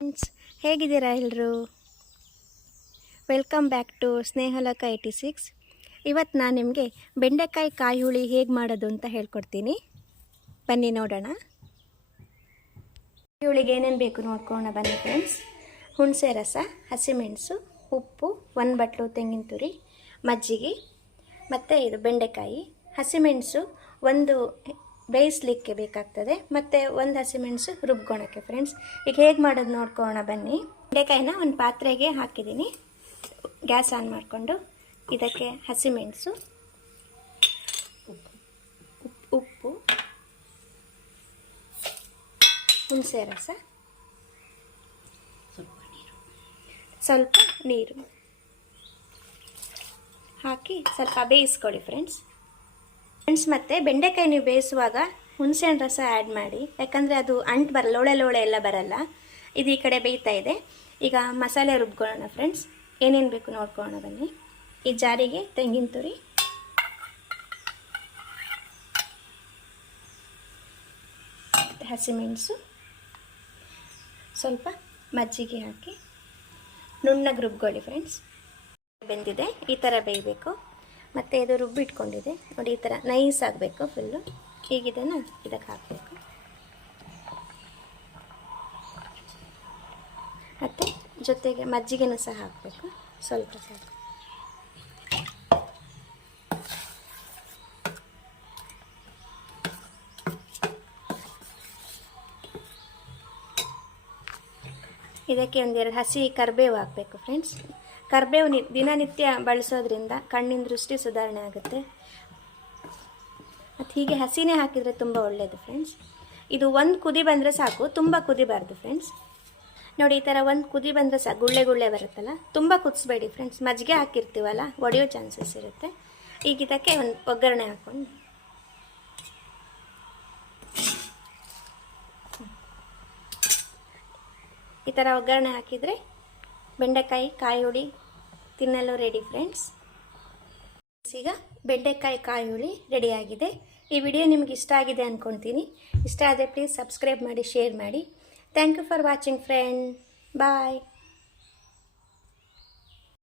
Friends ಹೇಗಿದ್ದೀರಾ ಎಲ್ಲರೂ welcome back to ಸ್ನೇಹಲಕ ಏಯ್ಟಿ ಸಿಕ್ಸ್ ಇವತ್ತು ನಾನು ನಿಮಗೆ ಬೆಂಡೆಕಾಯಿ ಕಾಯಿ ಹುಳಿ ಹೇಗೆ ಮಾಡೋದು ಅಂತ ಹೇಳ್ಕೊಡ್ತೀನಿ. ಬನ್ನಿ ನೋಡೋಣ. ಕಾಯಿ ಹುಳಿಗೆ ಏನೇನು ಬೇಕು ನೋಡ್ಕೊಳ್ಳೋಣ ಬನ್ನಿ ಫ್ರೆಂಡ್ಸ್ ಹುಣಸೆ ರಸ ಹಸಿಮೆಣಸು ಉಪ್ಪು, ಒಂದು ಬಟ್ಲು, ತೆಂಗಿನ ತುರಿ, ಮಜ್ಜಿಗೆ, ಮತ್ತು ಇದು ಬೆಂಡೆಕಾಯಿ ಹಸಿಮೆಣಸು ಒಂದು ಬೇಯಿಸ್ಲಿಕ್ಕೆ ಬೇಕಾಗ್ತದೆ. ಮತ್ತು ಒಂದು ಹಸಿಮೆಣಸು ರುಬ್ಕೊಳಕ್ಕೆ ಫ್ರೆಂಡ್ಸ್ ಈಗ ಹೇಗೆ ಮಾಡೋದು ನೋಡ್ಕೊಳ್ಳೋಣ ಬನ್ನಿ. ಬೆಂಡೆಕಾಯಿನ ಒಂದು ಪಾತ್ರೆಗೆ ಹಾಕಿದ್ದೀನಿ. ಗ್ಯಾಸ್ ಆನ್ ಮಾಡಿಕೊಂಡು ಇದಕ್ಕೆ ಹಸಿಮೆಣಸು ಉಪ್- ಉಪ್ಪು ಹುಣಸೆ ರಸ, ಸ್ವಲ್ಪ ನೀರು ಹಾಕಿ ಸ್ವಲ್ಪ ಬೇಯಿಸ್ಕೊಳ್ಳಿ ಫ್ರೆಂಡ್ಸ್ ಫ್ರೆಂಡ್ಸ್ ಮತ್ತು ಬೆಂಡೆಕಾಯಿ ನೀವು ಬೇಯಿಸುವಾಗ ಹುಣಸೆಹಣ್ಣು ರಸ ಆ್ಯಡ್ ಮಾಡಿ. ಯಾಕಂದರೆ ಅದು ಅಂಟು ಬರಲ್ಲ, ಲೋಳೆ ಲೋಳೆ ಎಲ್ಲ ಬರಲ್ಲ. ಇದು ಈ ಕಡೆ ಬೇಯ್ತಾ ಇದೆ. ಈಗ ಮಸಾಲೆ ರುಬ್ಕೊಳ್ಳೋಣ ಫ್ರೆಂಡ್ಸ್ ಏನೇನು ಬೇಕು ನೋಡ್ಕೊಳ್ಳೋಣ ಬನ್ನಿ. ಈ ಜಾರಿಗೆ ತೆಂಗಿನ ತುರಿ. ಹಸಿಮೆಣಸು. ಸ್ವಲ್ಪ ಮಜ್ಜಿಗೆ ಹಾಕಿ. ನುಣ್ಣಗೆ ರುಬ್ಕೊಳ್ಳಿ ಫ್ರೆಂಡ್ಸ್ ಬೆಂದಿದೆ. ಈ ಥರ ಬೇಯಬೇಕು. ಮತ್ತು ಇದು ರುಬ್ಬಿಟ್ಕೊಂಡಿದೆ ನೋಡಿ, ಈ ಥರ ನೈಸ್ ಆಗಬೇಕು ಫುಲ್ಲು ಈಗ ಇದನ್ನು ಇದಕ್ಕೆ ಹಾಕಬೇಕು. ಮತ್ತು ಜೊತೆಗೆ ಮಜ್ಜಿಗೆನೂ ಸಹ ಹಾಕಬೇಕು. ಸ್ವಲ್ಪ ಸ್ವಲ್ಪ ಇದಕ್ಕೆ ಒಂದೆರಡು ಹಸಿ ಕರಿಬೇವು ಹಾಕಬೇಕು ಫ್ರೆಂಡ್ಸ್ ಕರಿಬೇವು ನಿ, ದಿನನಿತ್ಯ ಬಳಸೋದ್ರಿಂದ ಕಣ್ಣಿನ ದೃಷ್ಟಿ ಸುಧಾರಣೆ ಆಗುತ್ತೆ. ಮತ್ತು ಹೀಗೆ ಹಸಿನೇ ಹಾಕಿದರೆ ತುಂಬ ಒಳ್ಳೆಯದು ಫ್ರೆಂಡ್ಸ್ ಇದು ಒಂದು ಕುದಿ ಬಂದರೆ ಸಾಕು, ತುಂಬ ಕುದಿಬಾರ್ದು ಫ್ರೆಂಡ್ಸ್ ನೋಡಿ, ಈ ಥರ ಒಂದು ಕುದಿ ಬಂದರೆ ಸಾಕು, ಗುಳ್ಳೆ ಗುಳ್ಳೆ ಬರುತ್ತಲ್ಲ, ತುಂಬ ಕುದಿಸ್ಬೇಡಿ ಫ್ರೆಂಡ್ಸ್ ಮಜ್ಜಿಗೆ ಹಾಕಿರ್ತೀವಲ್ಲ, ಒಡೆಯೋ ಚಾನ್ಸಸ್ ಇರುತ್ತೆ. ಈಗ ಇದಕ್ಕೆ ಒಂದು ಒಗ್ಗರಣೆ ಹಾಕ್ಕೊಂಡು ಈ ಥರ ಒಗ್ಗರಣೆ ಹಾಕಿದರೆ ಬೆಂಡೆಕಾಯಿ, ಕಾಯಿ ಹುಳಿ ತಿನ್ನಲು ರೆಡಿ ಫ್ರೆಂಡ್ಸ್ ಈಗ ಬೆಂಡೆಕಾಯಿ, ಕಾಯಿ ಹುಳಿ ರೆಡಿಯಾಗಿದೆ ಈ ವಿಡಿಯೋ ನಿಮ್ಗೆ ಇಷ್ಟ ಆಗಿದೆ ಅಂದ್ಕೊತೀನಿ ಇಷ್ಟ ಆದರೆ ಪ್ಲೀಸ್ ಸಬ್ಸ್ಕ್ರೈಬ್ ಮಾಡಿ ಶೇರ್ ಮಾಡಿ. Thank you for watching friend bye